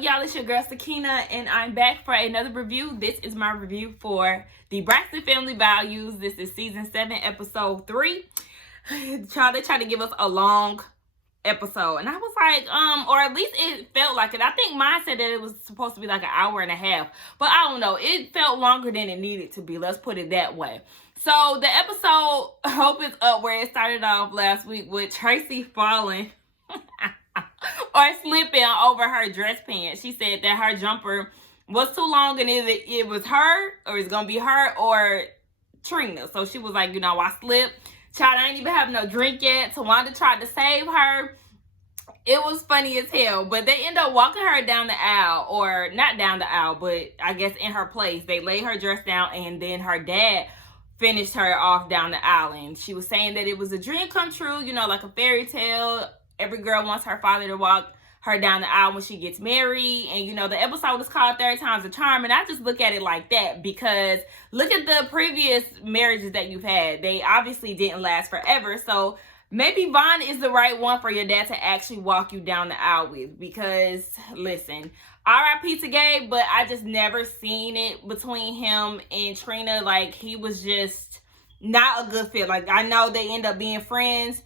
up, y'all? It's your girl Sakina, and I'm back for another review. This is my review for the Braxton Family Values. This is season 7, episode 3. Child, they tried to give us a long episode, and I was like, or at least it felt like it. I think mine said that it was supposed to be like an hour and a half, but I don't know. It felt longer than it needed to be. Let's put it that way. So the episode opens up where it started off last week with Tracy falling or slipping over her dress pants. She said that her jumper was too long, and it was her, or it's gonna be her or Trina. So she was like, I slipped. Child, I ain't even have no drink yet. Tawanda tried to save her. It was funny as hell, but they end up walking her down the aisle, or not down the aisle, but I guess in her place. They laid her dress down, and then her dad finished her off down the aisle. And she was saying that it was a dream come true, like a fairy tale. Every girl wants her father to walk her down the aisle when she gets married. And, the episode was called Third Time's a Charm. And I just look at it like that because look at the previous marriages that you've had. They obviously didn't last forever. So maybe Vaughn is the right one for your dad to actually walk you down the aisle with. Because, listen, R.I.P. to Gabe, but I just never seen it between him and Trina. Like, he was just not a good fit. Like, I know they end up being friends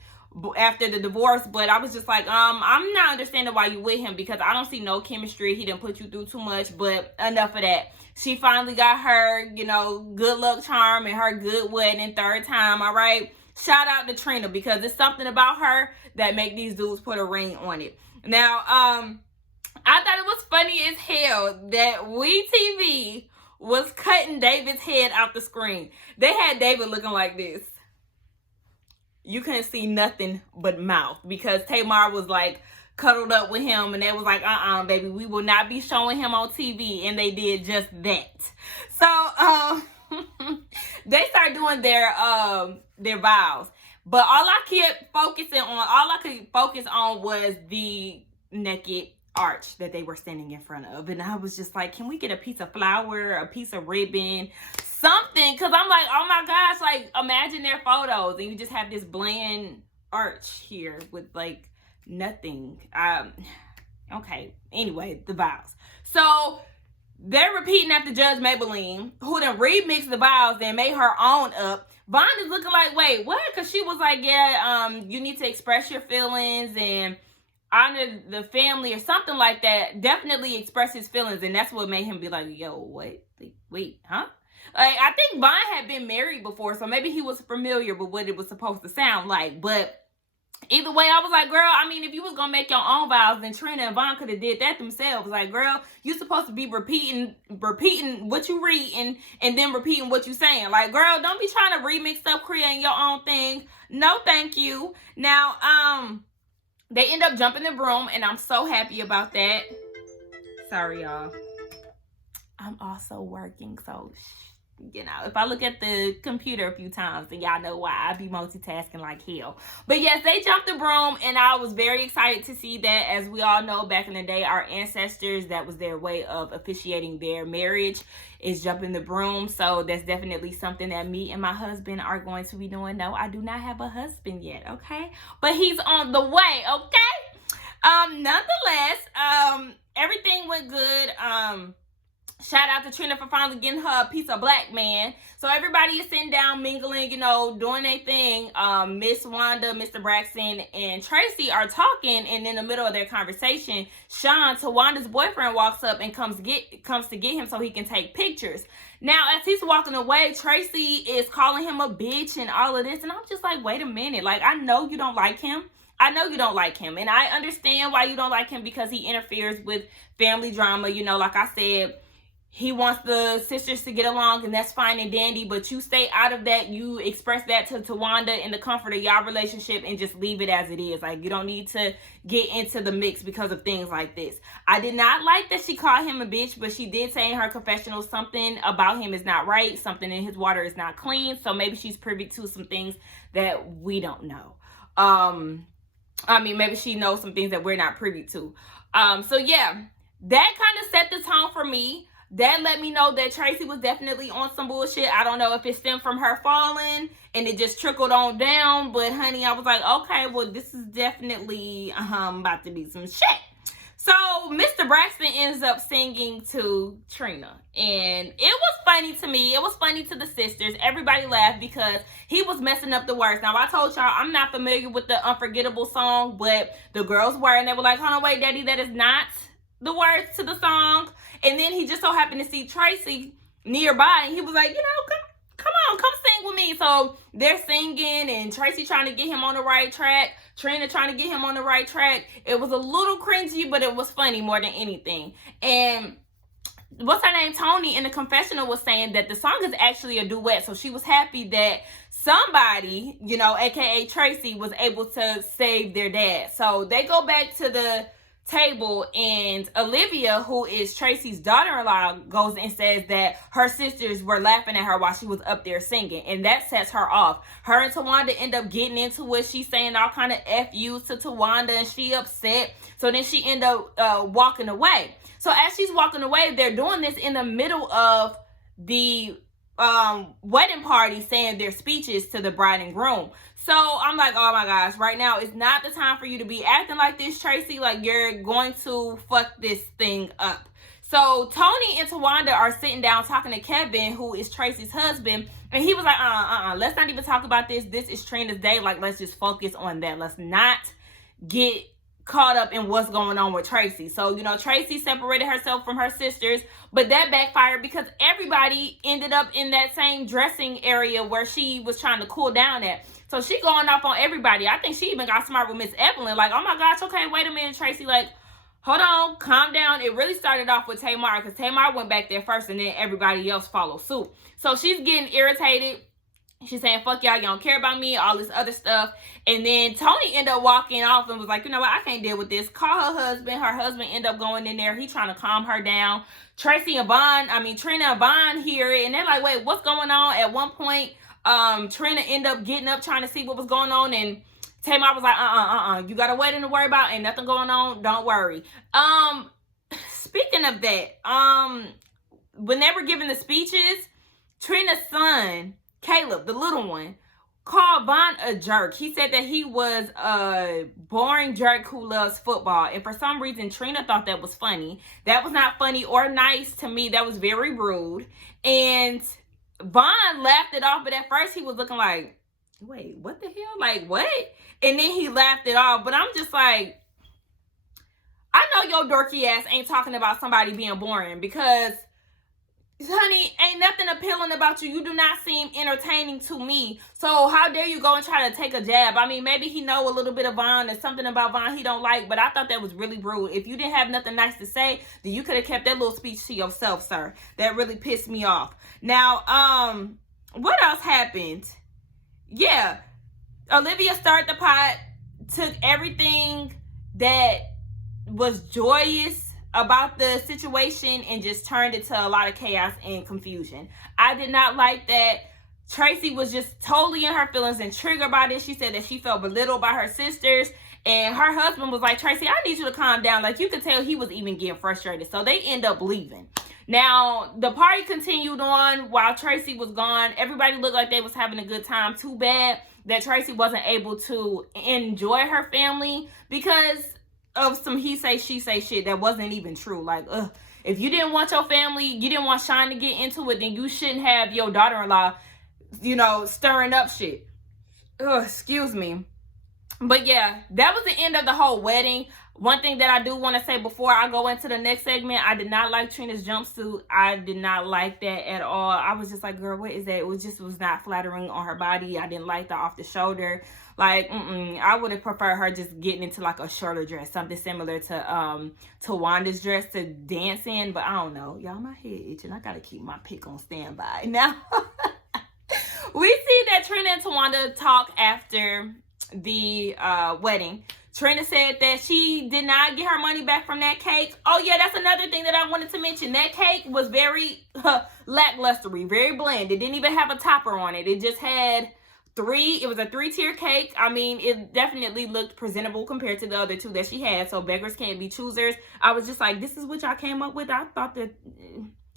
after the divorce, but I was just like, I'm not understanding why you with him, because I don't see no chemistry. He didn't put you through too much, but enough of that. She finally got her, good luck charm and her good wedding, third time, all right? Shout out to Trina, because it's something about her that make these dudes put a ring on it. Now, I thought it was funny as hell that WeTV was cutting David's head out the screen. They had David looking like this. You couldn't see nothing but mouth, because Tamar was like cuddled up with him, and they was like, baby, we will not be showing him on TV. And they did just that. So they started doing their vows, but all I could focus on was the naked arch that they were standing in front of. And I was just like, can we get a piece of flower, a piece of ribbon, something? Because I'm like, oh my gosh, like, imagine their photos and you just have this bland arch here with like nothing. Okay, anyway, the vows. So they're repeating after Judge Maybelline, who then remixed the vows and made her own up. Vaughn is looking like, wait, what? Because she was like, yeah, you need to express your feelings and honor the family or something like that. Definitely express his feelings. And that's what made him be like, yo, what? Wait, huh? Like, I think Vaughn had been married before, so maybe he was familiar with what it was supposed to sound like. But either way, I was like, girl, I mean, if you was gonna make your own vows, then Trina and Vaughn could have did that themselves. Like, girl, you supposed to be repeating what you reading and then repeating what you saying. Like, girl, don't be trying to remix stuff, creating your own thing. No, thank you. Now, they end up jumping the broom, and I'm so happy about that. Sorry, y'all. I'm also working, so if I look at the computer a few times, then y'all know why. I be multitasking like hell. But yes, they jumped the broom, and I was very excited to see that. As we all know, back in the day, our ancestors, that was their way of officiating their marriage, is jumping the broom. So that's definitely something that me and my husband are going to be doing. No, I do not have a husband yet, okay? But he's on the way, okay? Nonetheless, everything went good. Shout out to Trina for finally getting her a piece of black man. So everybody is sitting down, mingling, doing their thing. Miss Wanda, Mr. Braxton, and Tracy are talking, and in the middle of their conversation, Sean, Tawanda's boyfriend, walks up and comes to get him so he can take pictures. Now, as he's walking away, Tracy is calling him a bitch and all of this, and I'm just like, wait a minute. Like, I know you don't like him. I know you don't like him, and I understand why you don't like him, because he interferes with family drama. Like I said, he wants the sisters to get along, and that's fine and dandy, but you stay out of that. You express that to Tawanda in the comfort of y'all relationship and just leave it as it is. Like, you don't need to get into the mix because of things like this. I did not like that she called him a bitch, but she did say in her confessional something about him is not right. Something in his water is not clean. So maybe she's privy to some things that we don't know. Maybe she knows some things that we're not privy to. So yeah, that kind of set the tone for me. That let me know that Tracy was definitely on some bullshit. I don't know if it stemmed from her falling and it just trickled on down. But honey, I was like, okay, well, this is definitely about to be some shit. So Mr. Braxton ends up singing to Trina, and it was funny to me. It was funny to the sisters. Everybody laughed because he was messing up the words. Now I told y'all I'm not familiar with the Unforgettable song, but the girls were, and they were like, "Hold on, wait, Daddy, that is not the words to the song." And then he just so happened to see Tracy nearby, and he was like, "You know, come on, come sing with me." So they're singing, and Tracy trying to get him on the right track. Trina trying to get him on the right track. It was a little cringy, but it was funny more than anything. And what's her name? Toni in the confessional was saying that the song is actually a duet. So she was happy that somebody, you know, aka Tracy, was able to save their dad. So they go back to the table, and Olivia, who is Tracy's daughter-in-law, goes and says that her sisters were laughing at her while she was up there singing, and that sets her off. Her and Tawanda end up getting into it. She's saying all kind of FUs to Tawanda, and she upset. So then she end up walking away. So as she's walking away, they're doing this in the middle of the wedding party, saying their speeches to the bride and groom. So I'm like, oh my gosh, right now it's not the time for you to be acting like this, Tracy. Like, you're going to fuck this thing up. So Toni and Tawanda are sitting down talking to Kevin, who is Tracy's husband, and he was like, let's not even talk about this. This is Trina's day. Like, let's just focus on that. Let's not get caught up in what's going on with Tracy. So, you know, Tracy separated herself from her sisters, but that backfired because everybody ended up in that same dressing area where she was trying to cool down at. So she going off on everybody. I think she even got smart with Miss Evelyn. Like, oh my gosh, okay, wait a minute, Tracy. Like, hold on, calm down. It really started off with Tamar, because Tamar went back there first, and then everybody else followed suit. So she's getting irritated. She's saying, fuck y'all, you don't care about me, all this other stuff. And then Toni ended up walking off and was like, you know what, I can't deal with this. Call her husband. Her husband ended up going in there. He trying to calm her down. Trina and Vaughn hear it, and they're like, wait, what's going on? At one point, Trina ended up getting up trying to see what was going on, and Tamar was like, you got a wedding to worry about, ain't nothing going on, don't worry. Speaking of that, when they were giving the speeches, Trina's son, Caleb, the little one, called Vaughn a jerk. He said that he was a boring jerk who loves football. And for some reason, Trina thought that was funny. That was not funny or nice to me. That was very rude. And Vaughn laughed it off, but at first he was looking like, wait, what the hell? Like, what? And then he laughed it off. But I'm just like, I know your dorky ass ain't talking about somebody being boring, because honey, ain't nothing appealing about you. You do not seem entertaining to me. So how dare you go and try to take a jab? I mean, maybe he know a little bit of Vaughn. There's something about Vaughn he don't like, but I thought that was really rude. If you didn't have nothing nice to say, then you could have kept that little speech to yourself, sir. That really pissed me off. Now, what else happened? Yeah, Olivia started the pot, took everything that was joyous about the situation and just turned it to a lot of chaos and confusion. I did not like that. Tracy was just totally in her feelings and triggered by this. She said that she felt belittled by her sisters, and her husband was like, Tracy, I need you to calm down. Like, you could tell he was even getting frustrated. So they end up leaving. Now, the party continued on while Tracy was gone. Everybody looked like they was having a good time. Too bad that Tracy wasn't able to enjoy her family because of some he say, she say shit that wasn't even true. Like, if you didn't want your family, you didn't want Sean to get into it, then you shouldn't have your daughter-in-law, you know, stirring up shit. Excuse me. But yeah, that was the end of the whole wedding. One thing that I do want to say before I go into the next segment, I did not like Trina's jumpsuit. I did not like that at all. I was just like, girl, what is that? It was not flattering on her body. I didn't like the off the shoulder. Like, I would have preferred her just getting into like a shorter dress, something similar to Tawanda's dress to dance in. But I don't know, y'all, my head itching. I gotta keep my pick on standby. Now, we see that Trina and Tawanda talk after the wedding. Trina said that she did not get her money back from that cake. Oh yeah, that's another thing that I wanted to mention. That cake was very lacklustery, very bland. It didn't even have a topper on it. It just had it was a 3-tier cake. I mean, it definitely looked presentable compared to the other two that she had. So beggars can't be choosers. I was just like, this is what y'all came up with. I thought that,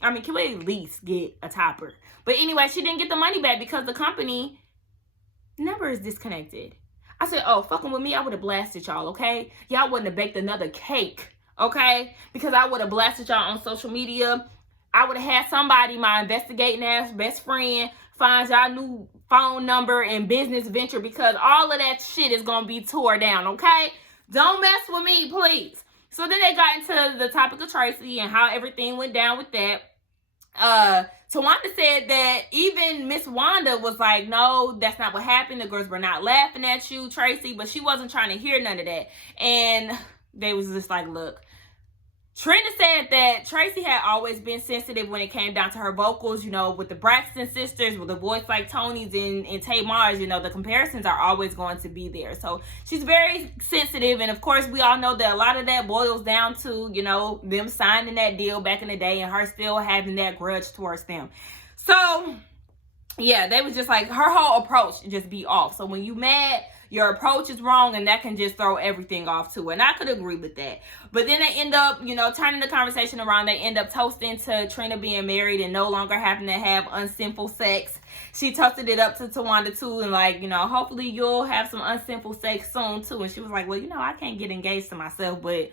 I mean, can we at least get a topper? But anyway, she didn't get the money back because the company number is disconnected. I said, oh, fucking with me, I would have blasted y'all, okay? Y'all wouldn't have baked another cake okay? Because I would have blasted y'all on social media. I would have had somebody, my investigating ass best friend, find y'all new phone number and business venture, because all of that shit is going to be tore down, okay? Don't mess with me, please. So then they got into the topic of Tracy and how everything went down with that. Tawanda said that even Miss Wanda was like, no, that's not what happened. The girls were not laughing at you, Tracy, but she wasn't trying to hear none of that. And they was just like, look, Trina said that Tracy had always been sensitive when it came down to her vocals, you know, with the Braxton sisters, with a voice like Toni's and Tamar's, you know, the comparisons are always going to be there. So she's very sensitive. And of course, we all know that a lot of that boils down to, you know, them signing that deal back in the day and her still having that grudge towards them. So yeah, they was just like, her whole approach just be off. So when you mad, your approach is wrong, and that can just throw everything off too. And I could agree with that. But then they end up, you know, turning the conversation around. They end up toasting to Trina being married and no longer having to have unsinful sex. She toasted it up to Tawanda too, and like, you know, hopefully you'll have some unsinful sex soon too. And she was like, well, you know, I can't get engaged to myself, but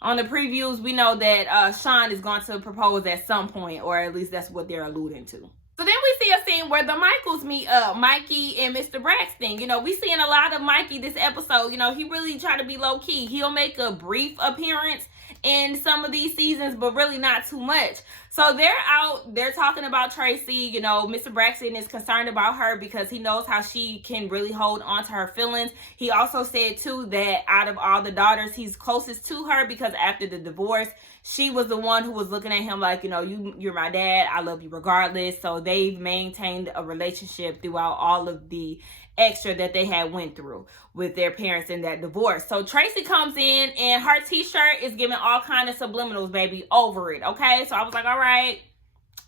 on the previews, we know that Sean is going to propose at some point, or at least that's what they're alluding to. So then we see a scene where the Michaels meet up, Mikey and Mr. Braxton. You know, we seeing a lot of Mikey this episode. You know, he really try to be low key. He'll make a brief appearance in some of these seasons, but really not too much. So they're out, they're talking about Tracy. You know, Mr. Braxton is concerned about her because he knows how she can really hold on to her feelings. He also said too that out of all the daughters, he's closest to her because after the divorce, she was the one who was looking at him like, you know, you're my dad, I love you regardless. So they've maintained a relationship throughout all of the extra that they had went through with their parents in that divorce. So Tracy comes in and her t-shirt is giving all kind of subliminals, baby, over it, okay? So I was like, all right,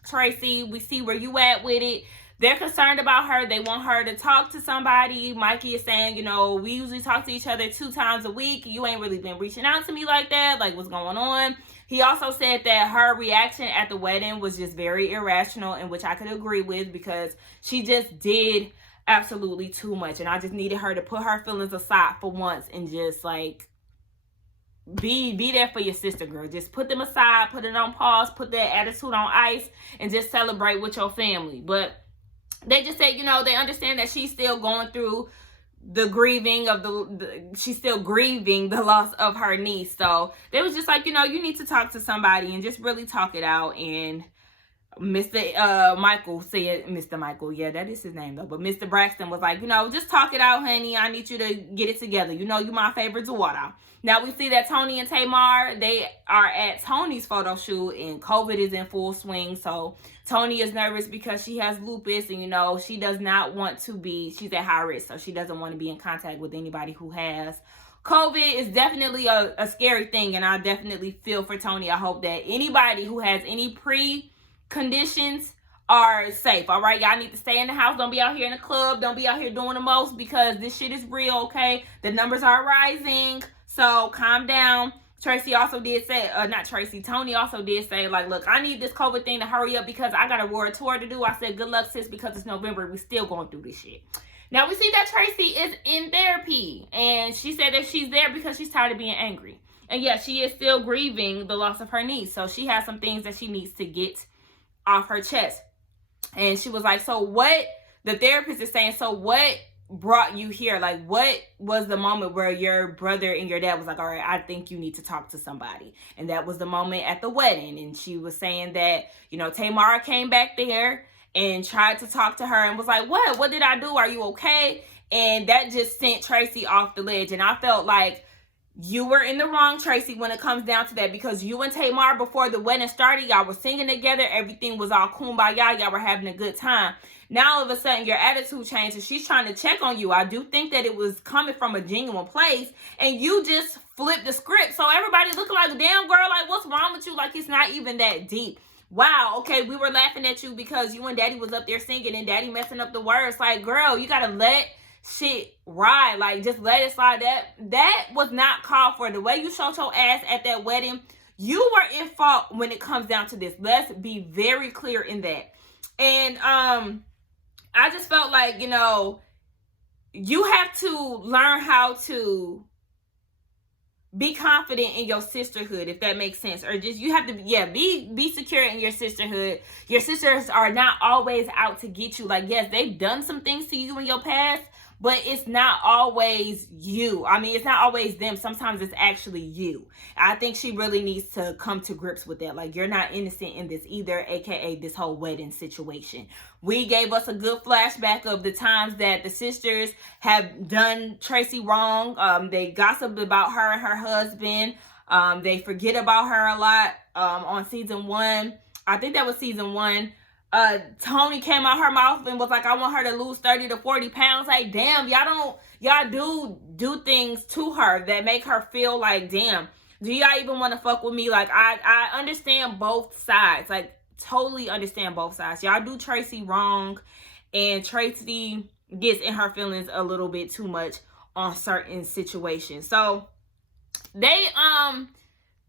Tracy, we see where you at with it. They're concerned about her. They want her to talk to somebody. Mikey is saying, you know, we usually talk to each other 2 times a week. You ain't really been reaching out to me like that. Like, what's going on? He also said that her reaction at the wedding was just very irrational, in which I could agree with, because she just did absolutely too much. And I just needed her to put her feelings aside for once and just like be there for your sister, girl. Just put them aside, put it on pause, put that attitude on ice, and just celebrate with your family. But they just said, you know, they understand that she's still going through the grieving of she's still grieving the loss of her niece. So they was just like, you know, you need to talk to somebody and just really talk it out. And Mr. Michael said, Mr. Michael, yeah, that is his name though, but Mr. Braxton was like, you know, just talk it out, honey. I need you to get it together. You know, you my favorite daughter. Now we see that Toni and Tamar, they are at Toni's photo shoot and COVID is in full swing. So Toni is nervous because she has lupus and, you know, she does not want to be, she's at high risk. So she doesn't want to be in contact with anybody who has COVID. Is definitely a scary thing. And I definitely feel for Toni. I hope that anybody who has any conditions are safe. All right, y'all need to stay in the house. Don't be out here in the club. Don't be out here doing the most, because this shit is real. Okay, the numbers are rising, so calm down. Tracy also did say, not Tracy, Toni also did say, like, look, I need this COVID thing to hurry up because I got a world tour to do. I said, good luck, sis, because it's November. We still going through this shit. Now we see that Tracy is in therapy, and she said that she's there because she's tired of being angry. And yeah, she is still grieving the loss of her niece, so she has some things that she needs to get off her chest. And she was like, so what, the therapist is saying, so what brought you here? Like, what was the moment where your brother and your dad was like, all right, I think you need to talk to somebody? And that was the moment at the wedding. And she was saying that, you know, Tamar came back there and tried to talk to her and was like, what did I do? Are you okay? And that just sent Tracy off the ledge. And I felt like you were in the wrong, Tracy, when it comes down to that, because you and Tamar, before the wedding started, y'all were singing together. Everything was all kumbaya. Y'all were having a good time. Now, all of a sudden, your attitude changed and she's trying to check on you. I do think that it was coming from a genuine place, and you just flipped the script. So everybody looking like, damn, girl, like, what's wrong with you? Like, it's not even that deep. Wow, okay, we were laughing at you because you and daddy was up there singing and daddy messing up the words. Like, girl, you got to let shit ride. Like, just let it slide. That was not called for. The way you showed your ass at that wedding, you were in fault when it comes down to this. Let's be very clear in that. And I just felt like, you know, you have to learn how to be confident in your sisterhood, if that makes sense. Or just, you have to, be secure in your sisterhood. Your sisters are not always out to get you. Like, yes, they've done some things to you in your past, but it's not always you. I mean, it's not always them. Sometimes it's actually you. I think she really needs to come to grips with that. Like, you're not innocent in this either, aka this whole wedding situation. We gave us a good flashback of the times that the sisters have done Tracy wrong. They gossiped about her and her husband. They forget about her a lot. On season 1, I think that was season 1. Toni came out her mouth and was like, I want her to lose 30 to 40 pounds. Like, damn, y'all do things to her that make her feel like, damn, do y'all even want to fuck with me? Like, I understand both sides. Like, totally understand both sides. Y'all do Tracy wrong, and Tracy gets in her feelings a little bit too much on certain situations. So they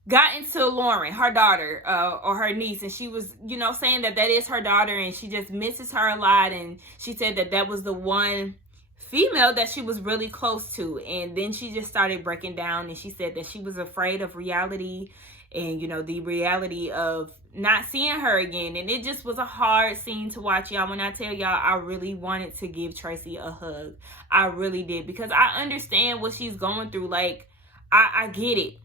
got into Lauren, her daughter, or her niece, and she was, saying that is her daughter, and she just misses her a lot. And she said that was the one female that she was really close to. And then she just started breaking down, and she said that she was afraid of reality, and the reality of not seeing her again. And it just was a hard scene to watch, y'all. When I tell y'all, I really wanted to give Tracy a hug. I really did, because I understand what she's going through. Like, I get it.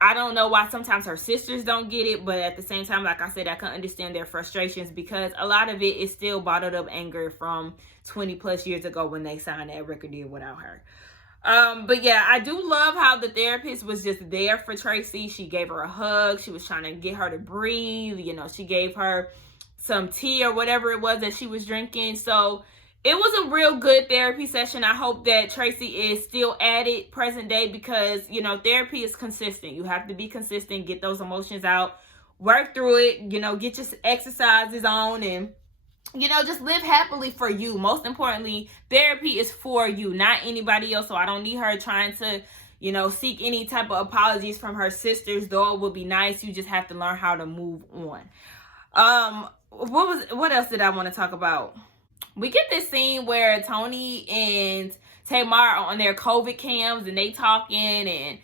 I don't know why sometimes her sisters don't get it, but at the same time, like I said, I can understand their frustrations, because a lot of it is still bottled up anger from 20 plus years ago when they signed that record deal without her. But yeah, I do love how the therapist was just there for Tracy. She gave her a hug. She was trying to get her to breathe. She gave her some tea or whatever it was that she was drinking. So it was a real good therapy session. I hope that Tracy is still at it present day, because, therapy is consistent. You have to be consistent, get those emotions out, work through it, get your exercises on, and, just live happily for you. Most importantly, therapy is for you, not anybody else. So I don't need her trying to, seek any type of apologies from her sisters, though it would be nice. You just have to learn how to move on. What else did I want to talk about? We get this scene where Toni and Tamar are on their COVID cams, and they talking, and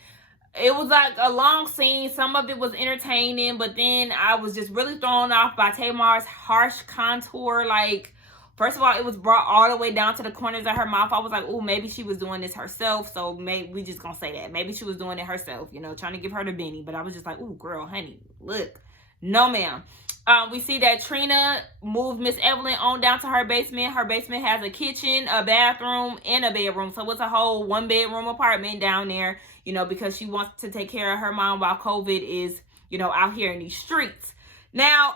it was like a long scene. Some of it was entertaining, but then I was just really thrown off by Tamar's harsh contour. Like, first of all, it was brought all the way down to the corners of her mouth. I was like, oh, maybe she was doing this herself. So maybe we just gonna say that. Maybe she was doing it herself, trying to give her the Benny. But I was just like, oh, girl, honey, look. No, ma'am. We see that Trina moved Miss Evelyn on down to her basement. Her basement has a kitchen, a bathroom, and a bedroom. So it's a whole 1-bedroom apartment down there, because she wants to take care of her mom while COVID is, out here in these streets. Now,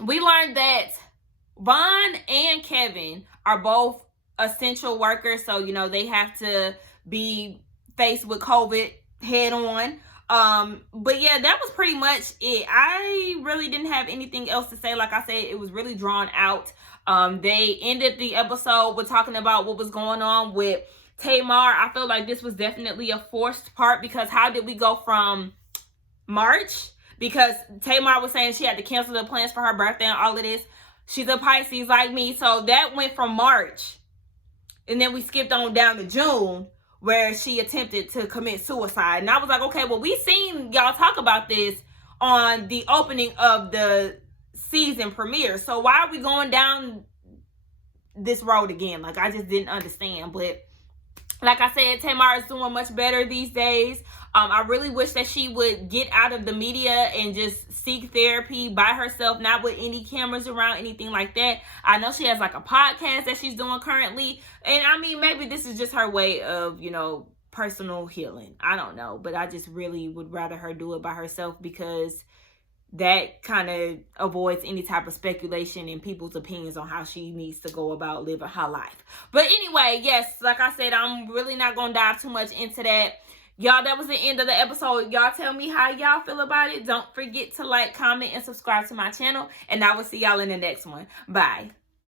we learned that Vaughn and Kevin are both essential workers. So, they have to be faced with COVID head on. But yeah, that was pretty much it. I really didn't have anything else to say. Like I said, it was really drawn out. They ended the episode with talking about what was going on with Tamar. I feel like this was definitely a forced part, because how did we go from March? Because Tamar was saying she had to cancel the plans for her birthday and all of this. She's a Pisces like me. So that went from March, and then we skipped on down to June, where she attempted to commit suicide. And I was like, okay, well, we seen y'all talk about this on the opening of the season premiere. So why are we going down this road again? Like, I just didn't understand. But like I said, Tamar is doing much better these days. I really wish that she would get out of the media and just seek therapy by herself, not with any cameras around, anything like that. I know she has like a podcast that she's doing currently. And I mean, maybe this is just her way of, personal healing. I don't know. But I just really would rather her do it by herself, because that kind of avoids any type of speculation and people's opinions on how she needs to go about living her life. But anyway, yes, like I said, I'm really not going to dive too much into that. Y'all, that was the end of the episode. Y'all tell me how y'all feel about it. Don't forget to like, comment, and subscribe to my channel. And I will see y'all in the next one. Bye.